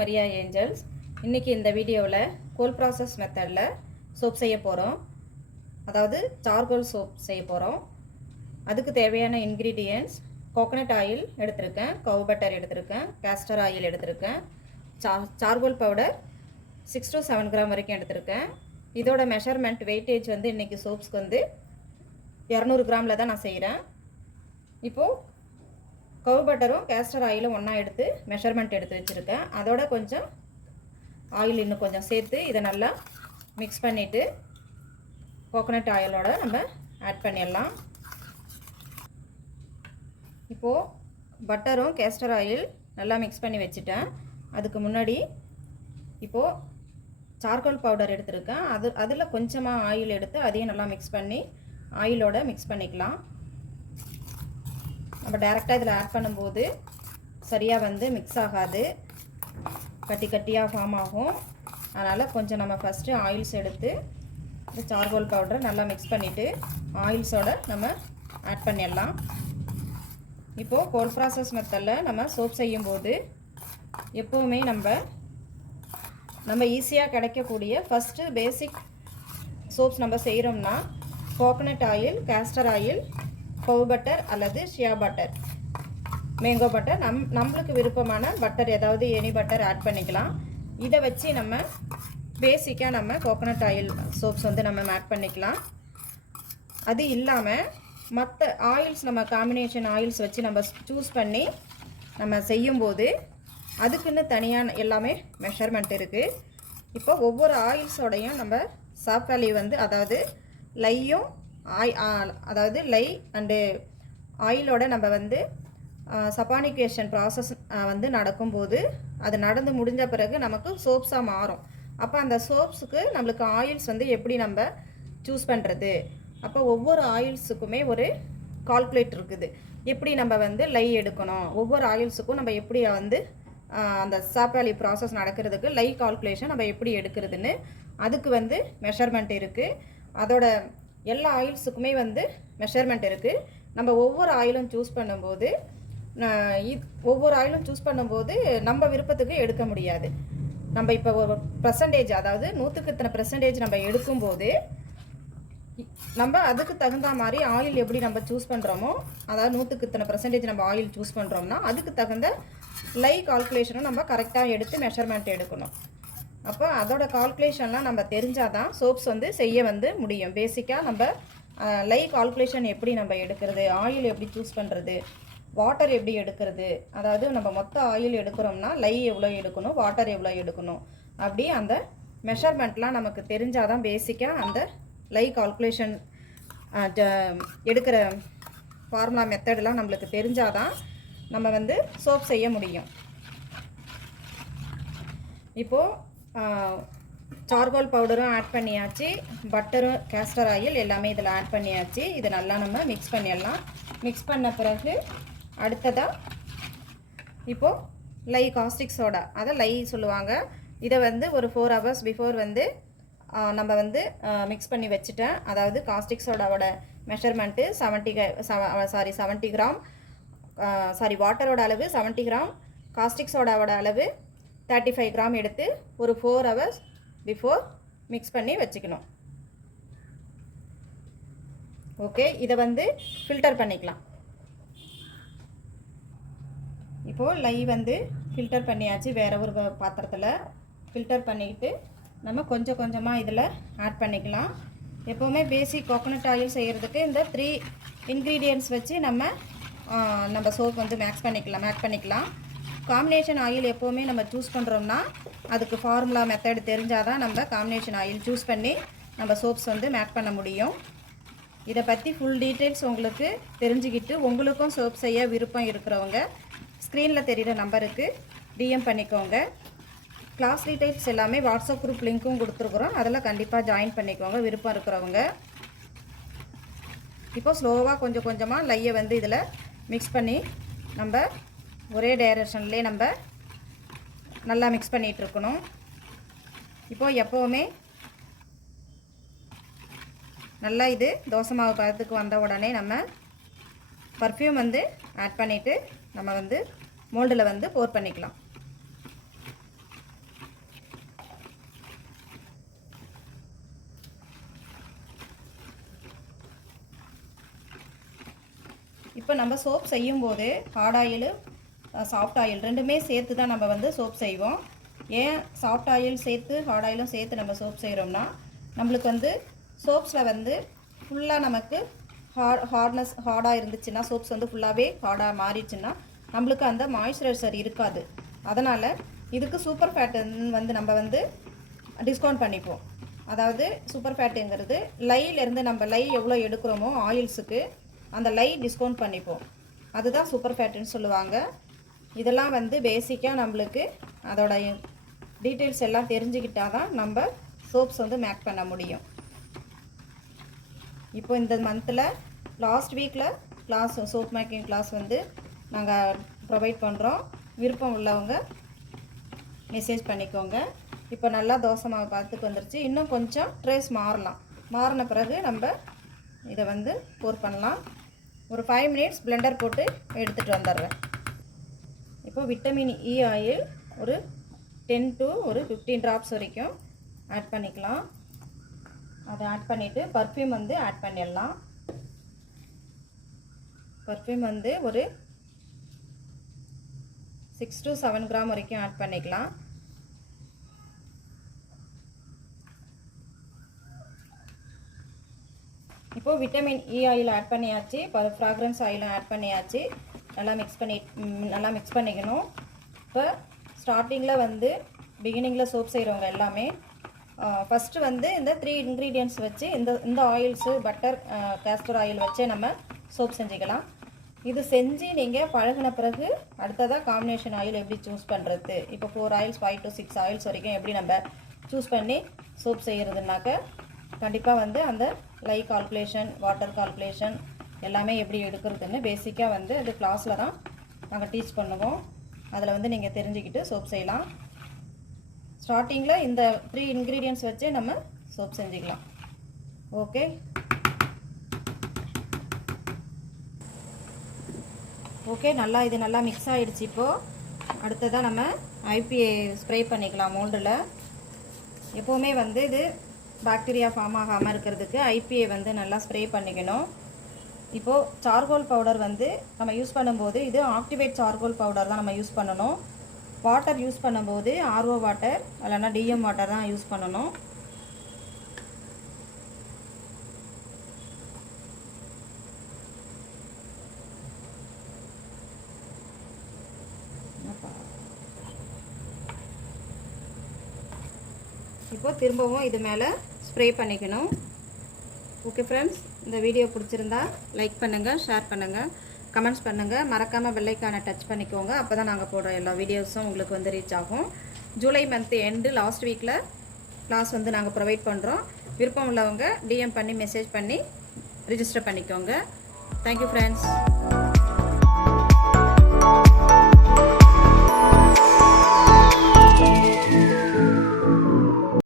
Maria Angeles. இன்றைக்கி இந்த வீடியோவில் கோல்ட் ப்ராசஸ் மெத்தடில் சோப் செய்ய போகிறோம். அதாவது சார்கோல் சோப் செய்ய போகிறோம். அதுக்கு தேவையான இன்க்ரீடியன்ட்ஸ் கோகனட் ஆயில் எடுத்திருக்கேன், கவு பட்டர் எடுத்திருக்கேன், கேஸ்டர் ஆயில் எடுத்திருக்கேன், சார்கோல் பவுடர் 6 to 7 கிராம் வரைக்கும் எடுத்திருக்கேன். இதோட மெஷர்மெண்ட் வெயிட்டேஜ் வந்து இன்றைக்கி சோப்ஸ்க்கு வந்து 200 கிராமில் தான் நான் செய்கிறேன். இப்போது கவு பட்டரும் கேஸ்டர் ஆயிலும் ஒன்றா எடுத்து மெஷர்மெண்ட் எடுத்து வச்சுருக்கேன். அதோட கொஞ்சம் ஆயில் இன்னும் கொஞ்சம் சேர்த்து இதை நல்லா மிக்ஸ் பண்ணிவிட்டு கோகனட் ஆயிலோட நம்ம ஆட் பண்ணிடலாம். இப்போது பட்டரும் கேஸ்டர் ஆயில் நல்லா மிக்ஸ் பண்ணி வச்சுட்டேன். அதுக்கு முன்னாடி இப்போது சார்கோல் பவுடர் எடுத்துருக்கேன். அதில் கொஞ்சமாக ஆயில் எடுத்து அதையும் நல்லா மிக்ஸ் பண்ணி ஆயிலோட மிக்ஸ் பண்ணிக்கலாம். நம்ம டைரெக்டாக இதில் ஆட் பண்ணும்போது சரியாக வந்து மிக்ஸ் ஆகாது, கட்டி கட்டியாக ஃபார்ம் ஆகும். அதனால் கொஞ்சம் நம்ம ஃபஸ்ட்டு ஆயில்ஸ் எடுத்து இந்த சார்கோல் பவுடரை நல்லா மிக்ஸ் பண்ணிவிட்டு ஆயில்ஸோடு நம்ம ஆட் பண்ணிடலாம். இப்போது கோல்ட் ப்ராசஸ் மெத்தடில் நம்ம சோப் செய்யும்போது எப்போவுமே நம்ம ஈஸியாக கிடைக்கக்கூடிய ஃபஸ்ட்டு பேசிக் சோப்ஸ் நம்ம செய்கிறோம்னா கோகனட் ஆயில், கேஸ்டர் ஆயில், கவு பட்டர் அல்லது ஷியா பட்டர், மேங்கோ பட்டர், நம்மளுக்கு விருப்பமான பட்டர் ஏதாவது எனி பட்டர் ஆட் பண்ணிக்கலாம். இதை வச்சு நம்ம பேசிக்காக நம்ம கோகனட் ஆயில் சோப்ஸ் வந்து நம்ம ஆட் பண்ணிக்கலாம். அது இல்லாமல் மற்ற ஆயில்ஸ் நம்ம காம்பினேஷன் ஆயில்ஸ் வச்சு நம்ம சூஸ் பண்ணி நம்ம செய்யும்போது அதுக்குன்னு தனியான எல்லாமே மெஷர்மெண்ட் இருக்குது. இப்போ ஒவ்வொரு ஆயில்ஸோடையும் நம்ம சாப் வேல்யூ வந்து அதாவது லையும் அதாவது லை அண்டு ஆயிலோட நம்ம வந்து சப்பானிகேஷன் ப்ராசஸ் வந்து நடக்கும்போது அது நடந்து முடிஞ்ச பிறகு நமக்கு சோப்ஸாக மாறும். அப்போ அந்த சோப்ஸுக்கு நம்மளுக்கு ஆயில்ஸ் வந்து எப்படி நம்ம சூஸ் பண்ணுறது, அப்போ ஒவ்வொரு ஆயில்ஸுக்குமே ஒரு கால்குலேட் இருக்குது. எப்படி நம்ம வந்து லை எடுக்கணும், ஒவ்வொரு ஆயில்ஸுக்கும் நம்ம எப்படி வந்து அந்த சாப்பாலி ப்ராசஸ் நடக்கிறதுக்கு லை கால்குலேஷன் நம்ம எப்படி எடுக்கிறதுன்னு அதுக்கு வந்து மெஷர்மெண்ட் இருக்குது. அதோட எல்லா ஆயில்ஸுக்குமே வந்து மெஷர்மெண்ட் இருக்குது. நம்ம ஒவ்வொரு ஆயிலும் சூஸ் பண்ணும்போது நம்ம விருப்பத்துக்கு எடுக்க முடியாது. நம்ம இப்போ ஒரு பர்சன்டேஜ், அதாவது 100க்கு இத்தனை % நம்ம எடுக்கும்போது நம்ம அதுக்கு தகுந்த மாதிரி ஆயில் எப்படி நம்ம சூஸ் பண்ணுறோமோ, அதாவது 100க்கு இத்தனை % நம்ம ஆயில் சூஸ் பண்ணுறோம்னா அதுக்கு தகுந்த லை கால்குலேஷனும் நம்ம கரெக்டாக எடுத்து மெஷர்மெண்ட் எடுக்கணும். அப்போ அதோட கால்குலேஷன்லாம் நம்ம தெரிஞ்சால் தான் சோப்ஸ் வந்து செய்ய வந்து முடியும். பேசிக்காக நம்ம லை கால்குலேஷன் எப்படி நம்ம எடுக்கிறது, ஆயில் எப்படி சூஸ் பண்ணுறது, வாட்டர் எப்படி எடுக்கிறது, அதாவது நம்ம மொத்த ஆயில் எடுக்கிறோம்னா லை எவ்வளோ எடுக்கணும், வாட்டர் எவ்வளோ எடுக்கணும், அப்படி அந்த மெஷர்மெண்ட்லாம் நமக்கு தெரிஞ்சால் தான் பேசிக்காக அந்த லை கால்குலேஷன் எடுக்கிற ஃபார்முலா மெத்தடெலாம் நம்மளுக்கு தெரிஞ்சால் தான் நம்ம வந்து சோப் செய்ய முடியும். இப்போது சார்கோல் பவுடரும் ஆட் பண்ணியாச்சு, பட்டரும் கேஸ்டர் ஆயில் எல்லாமே இதில் ஆட் பண்ணியாச்சு. இதை நல்லா நம்ம மிக்ஸ் பண்ணிடலாம். மிக்ஸ் பண்ண பிறகு அடுத்ததாக இப்போது லை காஸ்டிக் சோடா, அதை லை சொல்லுவாங்க. இதை வந்து ஒரு 4 hours பிஃபோர் வந்து நம்ம வந்து மிக்ஸ் பண்ணி வச்சுட்டேன். அதாவது காஸ்டிக் சோடாவோட மெஷர்மெண்ட்டு 70 கிராம், வாட்டரோட அளவு 70 கிராம், காஸ்டிக் சோடாவோட அளவு 35 கிராம் எடுத்து ஒரு 4 hours பிஃபோர் மிக்ஸ் பண்ணி வச்சுக்கணும். ஓகே, இதை வந்து ஃபில்டர் பண்ணிக்கலாம். இப்போது லை வந்து ஃபில்டர் பண்ணியாச்சு. வேறு ஒரு பாத்திரத்தில் ஃபில்டர் பண்ணிக்கிட்டு நம்ம கொஞ்சம் கொஞ்சமாக இதில் ஆட் பண்ணிக்கலாம். எப்போவுமே பேசிக் கோகனட் ஆயில் செய்கிறதுக்கு இந்த 3 இன்க்ரீடியன்ட்ஸ் வச்சு நம்ம சோப் வந்து மேக் பண்ணிக்கலாம். காம்பினேஷன் ஆயில் எப்போவுமே நம்ம சூஸ் பண்ணுறோம்னா அதுக்கு ஃபார்முலா மெத்தட் தெரிஞ்சால் தான் நம்ம காம்பினேஷன் ஆயில் சூஸ் பண்ணி நம்ம சோப்ஸ் வந்து மேக் பண்ண முடியும். இதை பற்றி ஃபுல் டீட்டெயில்ஸ் உங்களுக்கு தெரிஞ்சுக்கிட்டு உங்களுக்கும் சோப் செய்ய விருப்பம் இருக்கிறவங்க ஸ்க்ரீனில் தெரிகிற நம்பருக்கு டிஎம் பண்ணிக்கோங்க. கிளாஸ் டீட்டெயில்ஸ் எல்லாமே வாட்ஸ்அப் குரூப் லிங்க்கும் கொடுத்துருக்குறோம், அதில் கண்டிப்பாக ஜாயின் பண்ணிக்கோங்க விருப்பம் இருக்கிறவங்க. இப்போ ஸ்லோவாக கொஞ்சம் கொஞ்சமாக லையை வந்து இதில் மிக்ஸ் பண்ணி நம்ம ஒரே டைரக்ஷன்லேயே நம்ம நல்லா மிக்ஸ் பண்ணிகிட்ருக்கணும். இப்போது எப்போவுமே நல்லா இது தோசை மாவு பதத்துக்கு வந்த உடனே நம்ம பர்ஃப்யூம் வந்து ஆட் பண்ணிவிட்டு நம்ம வந்து மோல்டில் வந்து போர் பண்ணிக்கலாம். இப்போ நம்ம சோப் செய்யும்போது ஹார்ட் ஆயில் சாஃப்ட் ஆயில் ரெண்டுமே சேர்த்து தான் நம்ம வந்து சோப் செய்வோம். ஏன் சாஃப்ட் ஆயில் சேர்த்து ஹார்ட் ஆயிலும் சேர்த்து நம்ம சோப் செய்கிறோம்னா, நம்மளுக்கு வந்து சோப்ஸில் வந்து ஃபுல்லாக நமக்கு ஹார்டாக இருந்துச்சுன்னா, சோப்ஸ் வந்து ஃபுல்லாகவே ஹார்டாக மாறிடுச்சுன்னா நம்மளுக்கு அந்த மாய்ஸ்சரைசர் இருக்காது. அதனால் இதுக்கு சூப்பர் ஃபேட் வந்து நம்ம வந்து டிஸ்கவுண்ட் பண்ணிப்போம். அதாவது சூப்பர் ஃபேட்டுங்கிறது லையிலேருந்து நம்ம லை எவ்வளோ எடுக்கிறோமோ ஆயில்ஸுக்கு அந்த லை டிஸ்கவுண்ட் பண்ணிப்போம். அதுதான் சூப்பர் ஃபேட்டுன்னு சொல்லுவாங்க. இதெல்லாம் வந்து பேசிக்காக நம்மளுக்கு அதோட டீட்டெயில்ஸ் எல்லாம் தெரிஞ்சுக்கிட்டால் தான் நம்ம சோப்ஸ் வந்து மேக் பண்ண முடியும். இப்போ இந்த மந்தில் லாஸ்ட் வீக்கில் கிளாஸ் சோப் மேக்கிங் கிளாஸ் வந்து நாங்கள் ப்ரொவைட் பண்ணுறோம். விருப்பம் உள்ளவங்க மெசேஜ் பண்ணிக்கோங்க. இப்போ நல்லா தோசை மாவு பார்த்துக்கு வந்துருச்சு. இன்னும் கொஞ்சம் ட்ரேஸ் மாறின பிறகு நம்ம இதை வந்து போர் பண்ணலாம். ஒரு 5 மினிட்ஸ் பிளெண்டர் போட்டு எடுத்துகிட்டு வந்துடுறேன். இப்போ விட்டமின் இ ஆயில் ஒரு 10 to 15 ட்ராப்ஸ் வரைக்கும் ஆட் பண்ணிக்கலாம். அதை ஆட் பண்ணிவிட்டு பர்ஃப்யூம் வந்து ஆட் பண்ணிடலாம். பர்ஃப்யூம் வந்து ஒரு 6 to 7 கிராம் வரைக்கும் ஆட் பண்ணிக்கலாம். இப்போ விட்டமின் இ ஆயில் ஆட் பண்ணியாச்சு, ஃப்ராக்ரன்ஸ் ஆயிலும் ஆட் பண்ணியாச்சு. நல்லா மிக்ஸ் பண்ணிக்கணும். இப்போ ஸ்டார்டிங்கில் வந்து பிகினிங்கில் சோப் செய்கிறவங்க எல்லாமே ஃபஸ்ட்டு வந்து இந்த 3 இன்க்ரீடியன்ட்ஸ் வச்சு இந்த ஆயில்ஸு பட்டர் கேஸ்டர் ஆயில் வச்சே நம்ம சோப் செஞ்சுக்கலாம். இது செஞ்சு நீங்கள் பழகின பிறகு அடுத்ததாக காம்பினேஷன் ஆயில் எப்படி சூஸ் பண்ணுறது, இப்போ 4 ஆயில்ஸ் 5 to 6 ஆயில்ஸ் வரைக்கும் எப்படி நம்ம சூஸ் பண்ணி சோப் செய்கிறதுனாக்க கண்டிப்பாக வந்து அந்த லை கால்குலேஷன், வாட்டர் கால்குலேஷன் எல்லாமே எப்படி எடுக்கிறதுன்னு பேசிக்காக வந்து அது கிளாஸில் தான் நாங்கள் டீச் பண்ணுவோம். அதில் வந்து நீங்கள் தெரிஞ்சுக்கிட்டு சோப் செய்யலாம். ஸ்டார்டிங்கில் இந்த 3 இன்க்ரீடியன்ட்ஸ் வச்சே நம்ம சோப் செஞ்சுக்கலாம். ஓகே, இது நல்லா மிக்ஸ் ஆகிடுச்சு. இப்போது அடுத்ததாக நம்ம ஐபிஏ ஸ்ப்ரே பண்ணிக்கலாம் மோல்டில். எப்போவுமே வந்து இது பாக்டீரியா ஃபார்ம் ஆகாமல் இருக்கிறதுக்கு ஐபிஏ வந்து நல்லா ஸ்ப்ரே பண்ணிக்கணும். இப்போது சார்கோல் பவுடர் வந்து நம்ம யூஸ் பண்ணும்போது இது ஆக்டிவேட் சார்கோல் பவுடர் தான் நம்ம யூஸ் பண்ணணும். வாட்டர் யூஸ் பண்ணும்போது ஆர்ஓ வாட்டர் இல்லைன்னா டிஎம் வாட்டர் தான் யூஸ் பண்ணணும். இப்போ திரும்பவும் இது மேலே ஸ்ப்ரே பண்ணிக்கணும். ஓகே ஃப்ரெண்ட்ஸ், இந்த வீடியோ பிடிச்சிருந்தா லைக் பண்ணுங்கள், ஷேர் பண்ணுங்கள், கமெண்ட்ஸ் பண்ணுங்கள். மறக்காமல் பெல் ஐகானை டச் பண்ணிக்கோங்க. அப்போ தான் நாங்கள் போடுற எல்லா வீடியோஸும் உங்களுக்கு வந்து ரீச் ஆகும். ஜூலை மந்த் எண்டு லாஸ்ட் வீக்கில் கிளாஸ் வந்து நாங்கள் ப்ரொவைட் பண்ணுறோம். விருப்பம் உள்ளவங்க டிஎம் பண்ணி மெசேஜ் பண்ணி ரிஜிஸ்டர் பண்ணிக்கோங்க. Thank you friends.